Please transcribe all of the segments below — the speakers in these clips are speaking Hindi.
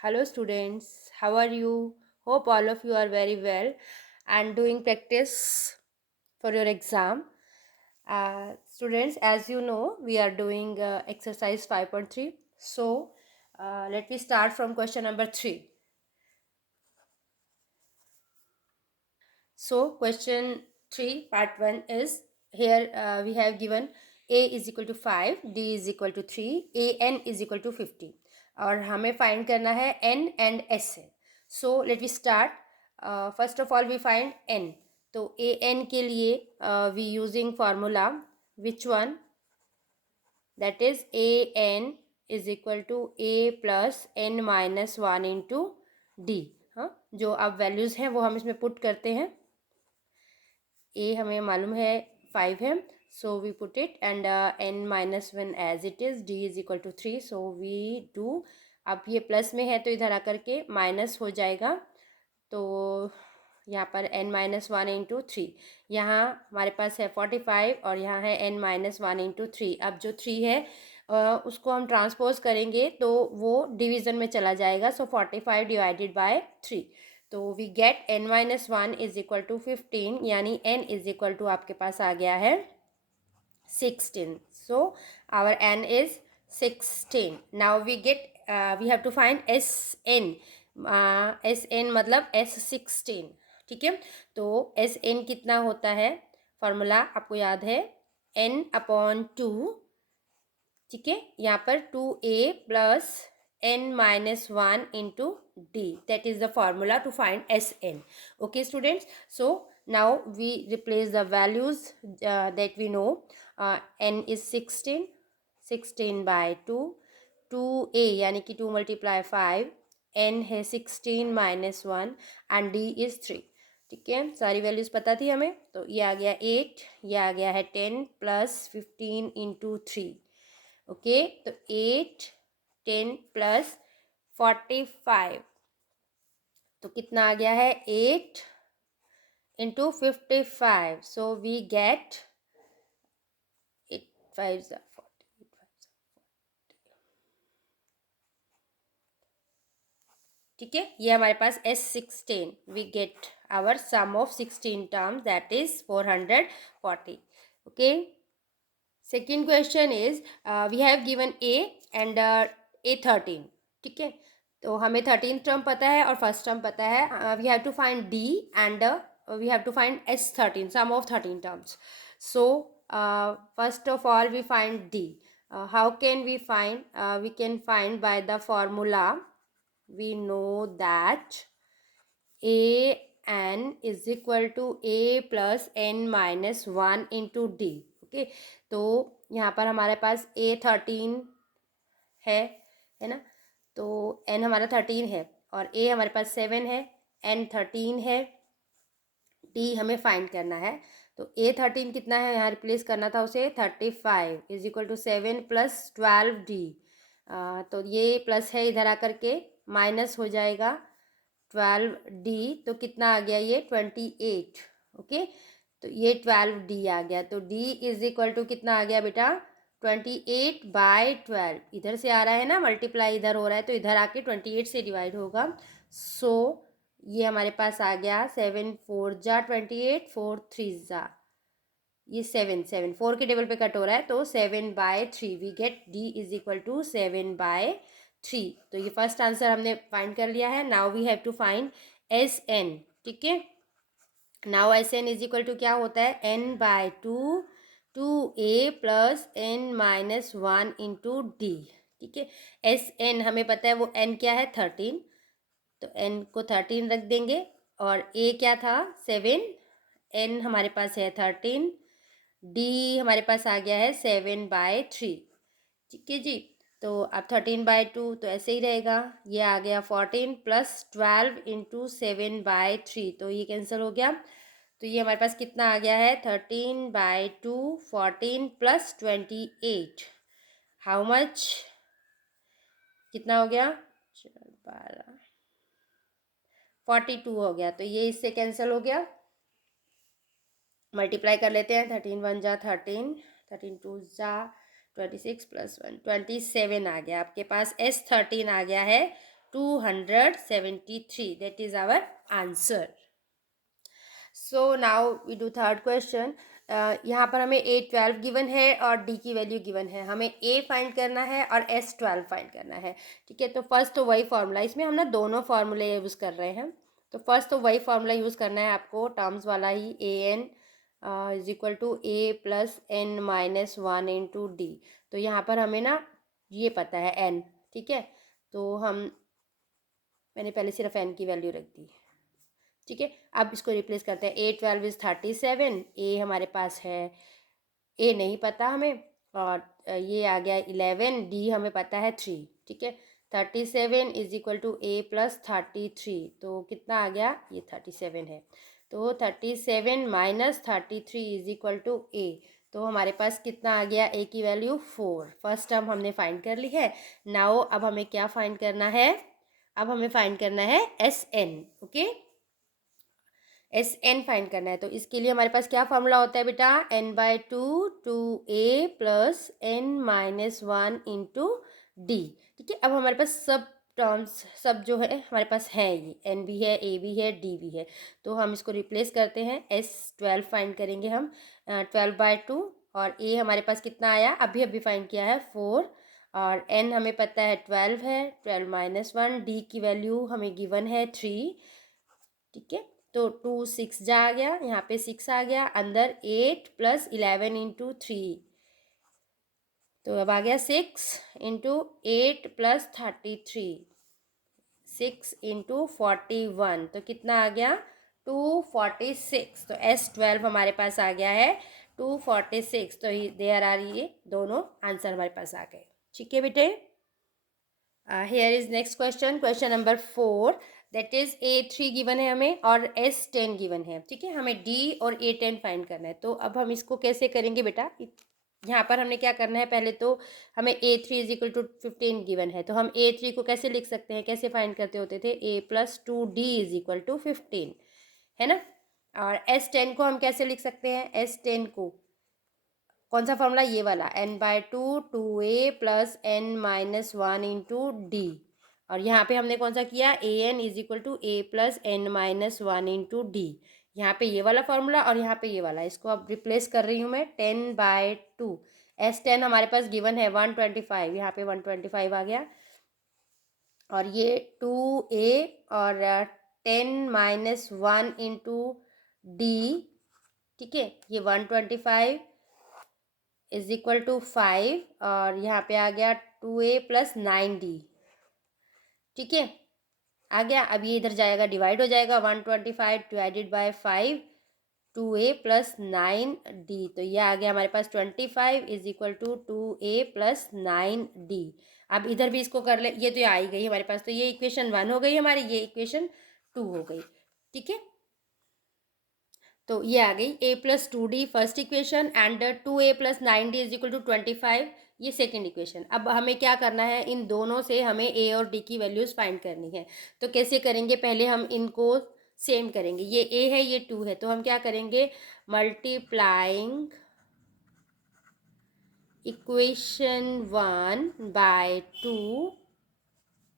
Hello students, how are you? Hope all of you are very well and doing practice for your exam. Students, as you know, we are doing exercise 5.3. So, let me start from question number 3. So, question 3, part 1 is here we have given a is equal to 5, d is equal to 3, a n is equal to 50 और हमें फाइंड करना है n and s n. So, let me start. First of all, we find n. तो a n के लिए we using formula which one? That is a n is equal to a plus n minus 1 into d. हाँ, जो अब वैल्यूज़ हैं वो हम इसमें पुट करते हैं. ए हमें मालूम है 5 है, so we put it and n minus 1 as it is, d is equal to 3, so we do. अब ये प्लस में है तो इधर आकर के माइनस हो जाएगा, तो यहाँ पर n माइनस 1 इंटू 3. यहाँ हमारे पास है 45 और यहाँ है n माइनस 1 इंटू 3. अब जो 3 है उसको हम ट्रांसपोज करेंगे तो वो डिवीज़न में चला जाएगा, सो 45 डिवाइडेड बाय 3. तो we get n minus 1 is equal to 15, यानी n इज इक्वल टू आपके पास आ गया है 16. So our n is 16. Now we get we have to find S N. S N मतलब S16. ठीक है, तो एस एन कितना होता है? फॉर्मूला आपको याद है, n अपॉन 2. ठीक है, यहाँ पर 2a plus n minus 1 into d. That is the formula to find Sn. Okay students, so now we replace the values that we know. N is 16, 16 by 2, 2a यानी कि 2 multiply 5, n है 16 minus 1 and d is 3. ठीक है, सारी वैल्यूज़ पता थी हमें, तो ये आ गया 8, ये आ गया है 10 प्लस 15 इंटू 3. ओके, तो 8, 10 प्लस 45, तो कितना आ गया है 8 इंटू 55. So we get 8 5 40. ठीक है, ये हमारे पास S16. We get our sum of 16 terms, that is 440. Okay, second question is we have given A and A13. ठीक है, तो हमें 13 टर्म पता है और फर्स्ट टर्म पता है. We have to find D and we have to find S13, sum of 13 terms. So first of all we find D. How can we find? We can find by the formula. We know that an is equal to a plus n minus 1 into d. Okay, तो यहाँ पर हमारे पास A13 है ना, तो n हमारा 13 है और a हमारे पास 7 है, n 13 है, d हमें फाइंड करना है. तो A13 कितना है, यहाँ रिप्लेस करना था उसे. 35 is equal to 7 plus 12d. तो ये प्लस है, इधर आकर के माइनस हो जाएगा 12d. तो कितना आ गया ये 28. ओके, तो ये 12d आ गया. तो d इज इक्वल टू कितना आ गया बेटा 28 बाय 12. इधर से आ रहा है ना, मल्टीप्लाई इधर हो रहा है, तो इधर आके 28 से डिवाइड होगा. सो ये हमारे पास आ गया 7 4 जा 28, 4 3 जा, ये 7 7 4 के टेबल पे कट हो रहा है, तो 7 by 3. We get d is equal to 7 by 3. तो ये फर्स्ट आंसर हमने फाइंड कर लिया है. Now we have to find S N. ठीक है, now S N is equal to क्या होता है, n by 2, 2a plus n minus 1 into D. ठीक है, एस एन हमें पता है वो n क्या है 13, तो n को 13 रख देंगे और a क्या था 7, n हमारे पास है 13, d हमारे पास आ गया है 7 बाय 3. ठीक है जी, तो अब 13 बाय 2 तो ऐसे ही रहेगा. ये आ गया 14 प्लस 12 इंटू 7 बाय 3, तो ये कैंसिल हो गया. तो ये हमारे पास कितना आ गया है 13 बाय 2, 14 प्लस 28. हाउ मच, कितना हो गया 12, 42 हो गया. तो ये इससे कैंसिल हो गया. मल्टीप्लाई कर लेते हैं. 13 1 जा 13, 13 2 जा 26 प्लस 1 27 आ गया. आपके पास S13 आ गया है 273. That is our answer. So now we do third question. यहाँ पर हमें A12 गिवन है और D की वैल्यू गिवन है. हमें A फाइंड करना है और S12 फाइंड करना है. ठीक है, तो फर्स्ट तो वही फार्मूला, इसमें हम ना दोनों फार्मूले यूज़ कर रहे हैं. तो फर्स्ट तो वही फार्मूला यूज़ करना है आपको, टर्म्स वाला ही, AN is equal to A+N-1 into D. तो यहाँ पर हमें ना ये पता है N. ठीक है, तो मैंने पहले सिर्फ N की वैल्यू रख दी. ठीक है, अब इसको रिप्लेस करते हैं. A12 is 37. A हमारे पास है, A नहीं पता हमें, और ये आ गया 11. D हमें पता है 3. ठीक है, 37 इज इक्वल टू A+33. तो कितना आ गया, ये 37 है. तो 37 minus 33 is equal to A. तो हमारे पास कितना आ गया, A की वैल्यू 4. फर्स्ट टर्म हमने फाइंड कर ली है. नाउ अब हमें क्या फाइंड करना है, अब हमें फाइंड करना है SN. ओके, SN फाइंड करना है. तो इसके लिए हमारे पास क्या फार्मूला होता है बेटा, N/2 2A+N-1 इंटू डी. ठीक है, अब हमारे पास सब टर्म्स, सब जो है हमारे पास है, ये N भी है, A भी है, D भी है. तो हम इसको रिप्लेस करते हैं. S12 फाइंड करेंगे हम, 12/2. और A हमारे पास कितना आया, अभी अभी फाइंड किया है, 4. और N हमें पता है 12 है, 12 माइनस 1. D की वैल्यू हमें गिवन है 3. ठीक है, तो 2 6 जा आ गया, यहाँ पे 6 आ गया, अंदर 8 + 11 इंटू 3. तो अब आ गया 6 इंटू 8 + 33, 6 इंटू 41. तो कितना आ गया, 246. तो S12 हमारे पास आ गया है 246. तो देयर आर, ये दोनों आंसर हमारे पास आ गए. ठीक है बेटे. Here is next question, question number 4. That is A3 given है हमें और S10 गिवन है. ठीक है, हमें D और A10 फाइंड करना है. तो अब हम इसको कैसे करेंगे बेटा, यहाँ पर हमने क्या करना है, पहले तो हमें A3 is equal to 15 given है. तो हम A3 को कैसे लिख सकते हैं, कैसे फाइंड करते होते थे, A+2D इज इक्वल टू 15, है ना. और S10 को हम कैसे लिख सकते हैं, S10 को कौन सा फॉर्मूला, ये वाला, N/2 2A+N-1 इंटू डी. और यहाँ पे हमने कौन सा किया, AN is equal to A+N-1 into D. यहाँ पे ये वाला फॉर्मूला और यहाँ पे ये वाला, इसको अब रिप्लेस कर रही हूँ मैं. 10/2. S10 हमारे पास गिवन है 125, यहाँ पे 125 आ गया. और ये 2A और 10-1 इंटू डी. ठीक है, ये 125 इज इक्वल टू 5. और यहाँ पे आ गया 2A+9D. ठीक है, आ गया. अब ये इधर जाएगा, डिवाइड हो जाएगा, 125 डिवाइडेड बाय 5, 2A+9D. तो ये आ गया हमारे पास 25 इज इक्वल टू 2A+9D. अब इधर भी इसको कर ले, ये तो आ ही गई हमारे पास. तो ये इक्वेशन 1 हो गई हमारी, ये इक्वेशन 2 हो गई. ठीक है, तो ये आ गई A+2D first equation and 2A+9D is equal to 25, ये सेकेंड इक्वेशन. अब हमें क्या करना है, इन दोनों से हमें A और D की वैल्यूज़ फाइंड करनी है. तो कैसे करेंगे, पहले हम इनको सेम करेंगे. ये A है, ये 2 है, तो हम क्या करेंगे, multiplying equation 1 by 2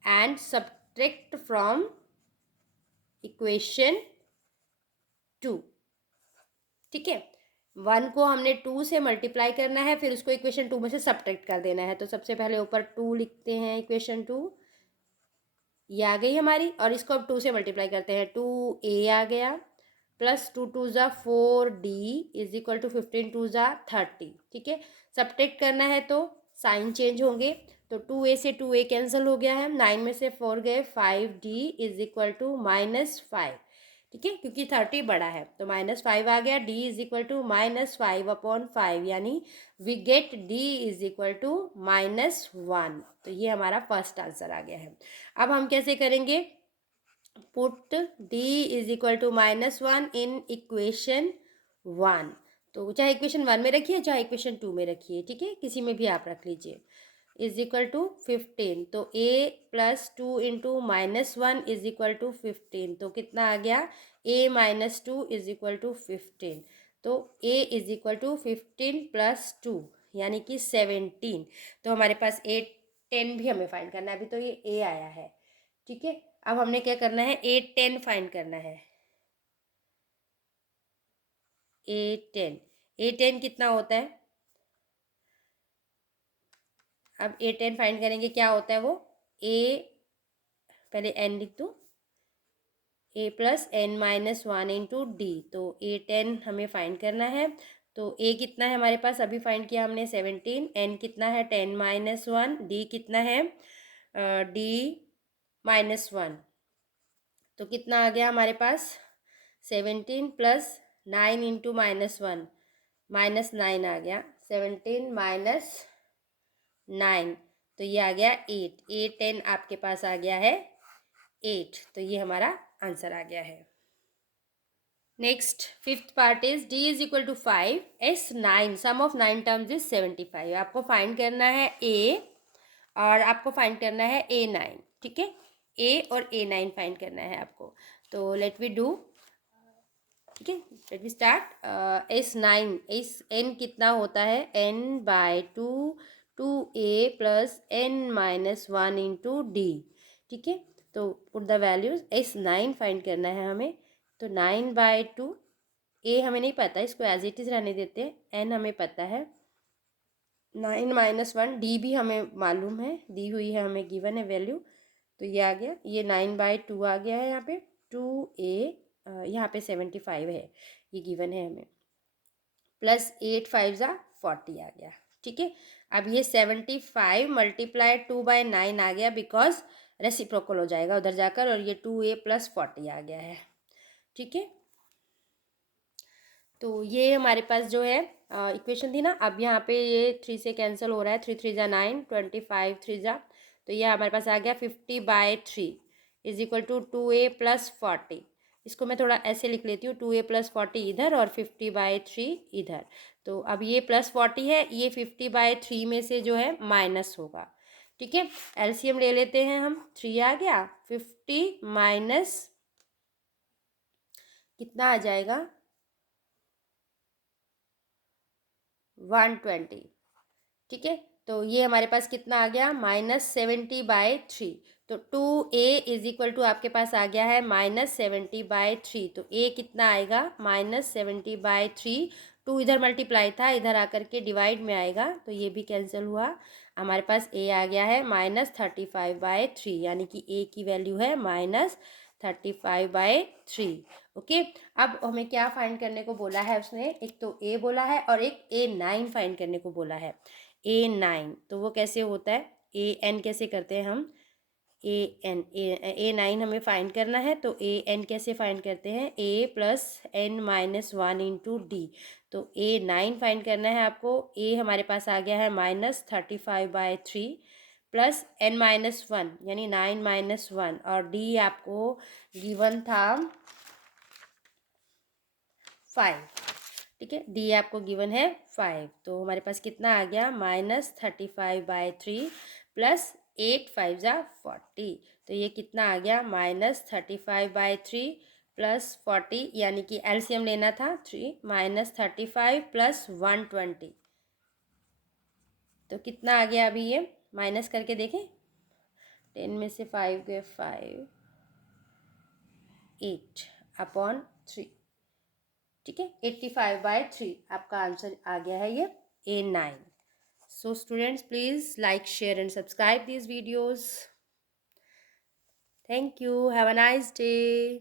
and subtract from equation 2. ठीक है, 1 को हमने 2 से मल्टीप्लाई करना है, फिर उसको इक्वेशन 2 में से सब्ट्रैक्ट कर देना है. तो सबसे पहले ऊपर 2 लिखते हैं, इक्वेशन 2 ये आ गई हमारी. और इसको अब 2 से मल्टीप्लाई करते हैं, 2A आ गया, प्लस 2 2 ज़ा 4D इज इक्वल टू 15 2 ज़ा 30. ठीक है, सब्ट्रैक्ट करना है तो साइन चेंज होंगे. तो 2A से 2A कैंसिल हो गया है, 9 में से 4 गए, 5D इज इक्वल टू -5. ठीक है, क्योंकि 30 बड़ा है, तो -5 आ गया. D इज इक्वल टू -5/5, यानी we get D is equal to -1. तो ये हमारा फर्स्ट आंसर आ गया है. अब हम कैसे करेंगे, put D is equal to -1 in equation 1. तो चाहे इक्वेशन 1 में रखिए, चाहे इक्वेशन 2 में रखिए. ठीक है, किसी में भी आप रख लीजिए. Is equal to 15. तो A+2 into -1 is equal to 15. तो कितना आ गया, A-2 इज इक्वल टू 15. तो A इज इक्वल टू 15 + 2 यानी कि 17. तो हमारे पास A10 भी हमें फाइंड करना है. अभी तो ये A आया है, ठीक है, अब हमने क्या करना है, A10 फाइंड करना है। A10 कितना होता है, अब A10 फाइंड करेंगे, क्या होता है वो, A, पहले n लिख दो, A+n-1 इंटू डी, तो A10 हमें फाइंड करना है। तो A कितना है हमारे पास, अभी फाइंड किया हमने 17, n कितना है 10-1, D कितना है D-1, तो कितना आ गया हमारे पास, 17 + 9 इंटू -1, -9 आ गया, 17 - 9, तो ये आ गया 8, A10 आपके पास आ गया है 8, तो ये हमारा आंसर आ गया है। Next fifth part is D is equal to 5, S9, sum of 9 terms is 75। आपको फाइंड करना है A और आपको फाइंड करना है A9, ठीक है, A और A9 फाइंड करना है आपको। तो लेट वी डू, ठीक है, late we start. S9, N कितना होता है, n/2 2A + n-1 into D, ठीक है, तो put the values, S9 find करना है हमें, तो 9/2, A हमें नहीं पता, इसको एज इट इज़ रहने देते हैं, n हमें पता है, 9 - 1, डी भी हमें मालूम है, दी हुई है हमें, गिवन है वैल्यू, तो ये आ गया, ये 9/2 आ गया है यहाँ पे, 2A, यहाँ पे 75 है, ये गिवन है हमें, +8 5 ज़ा 40 आ गया, ठीक है। अब ये 75 × 2/9 आ गया, बिकॉज रेसिप्रोकल हो जाएगा उधर जाकर, और ये 2A + 40 आ गया है, ठीक है। तो ये हमारे पास जो है इक्वेशन थी ना, अब यहाँ पे ये 3 से कैंसिल हो रहा है, 3 3 ज़ा 9, 25 3 ज़ा, तो ये हमारे पास आ गया 50/3 इज इक्वल टू 2A + 40। इसको मैं थोड़ा ऐसे लिख लेती हूँ, 2A + 40 इधर और 50/3 इधर। तो अब ये +40 है, ये 50/3 में से जो है माइनस होगा, ठीक है। एलसीएम ले लेते हैं हम, 3 आ गया, 50 माइनस कितना आ जाएगा, 120, ठीक है। तो ये हमारे पास कितना आ गया, -70/3, तो 2A इज इक्वल टू आपके पास आ गया है -70/3, तो A कितना आएगा, -70/3, 2 इधर मल्टीप्लाई था, इधर आकर के डिवाइड में आएगा, तो ये भी कैंसिल हुआ, हमारे पास A आ गया है -35/3, यानी कि A की वैल्यू है -35/3, ओके। अब हमें क्या फाइंड करने को बोला है उसने, एक तो A बोला है और एक A9 फाइंड करने को बोला है। A9 तो वो कैसे होता है, AN कैसे करते हैं हम, A9 हमें फाइंड करना है, तो AN कैसे फाइंड करते हैं, A + n-1 इंटू डी, तो A9 फाइंड करना है आपको। A हमारे पास आ गया है -35/3 + n-1 यानी 9 - 1, और D आपको गिवन था 5, ठीक है, डी आपको गिवन है 5, तो हमारे पास कितना आ गया, -35/3 + 8 5 ज़ा 40, तो ये कितना आ गया, -35/3 + 40, यानी कि एलसीएम लेना था 3, -35 + 120, तो कितना आ गया, अभी ये माइनस करके देखें, 10 में से 5 गए 5, 8/3, ठीक है, 85/3 आपका आंसर आ गया है ये A9। So students, please like, share and subscribe these videos. Thank you. Have a nice day.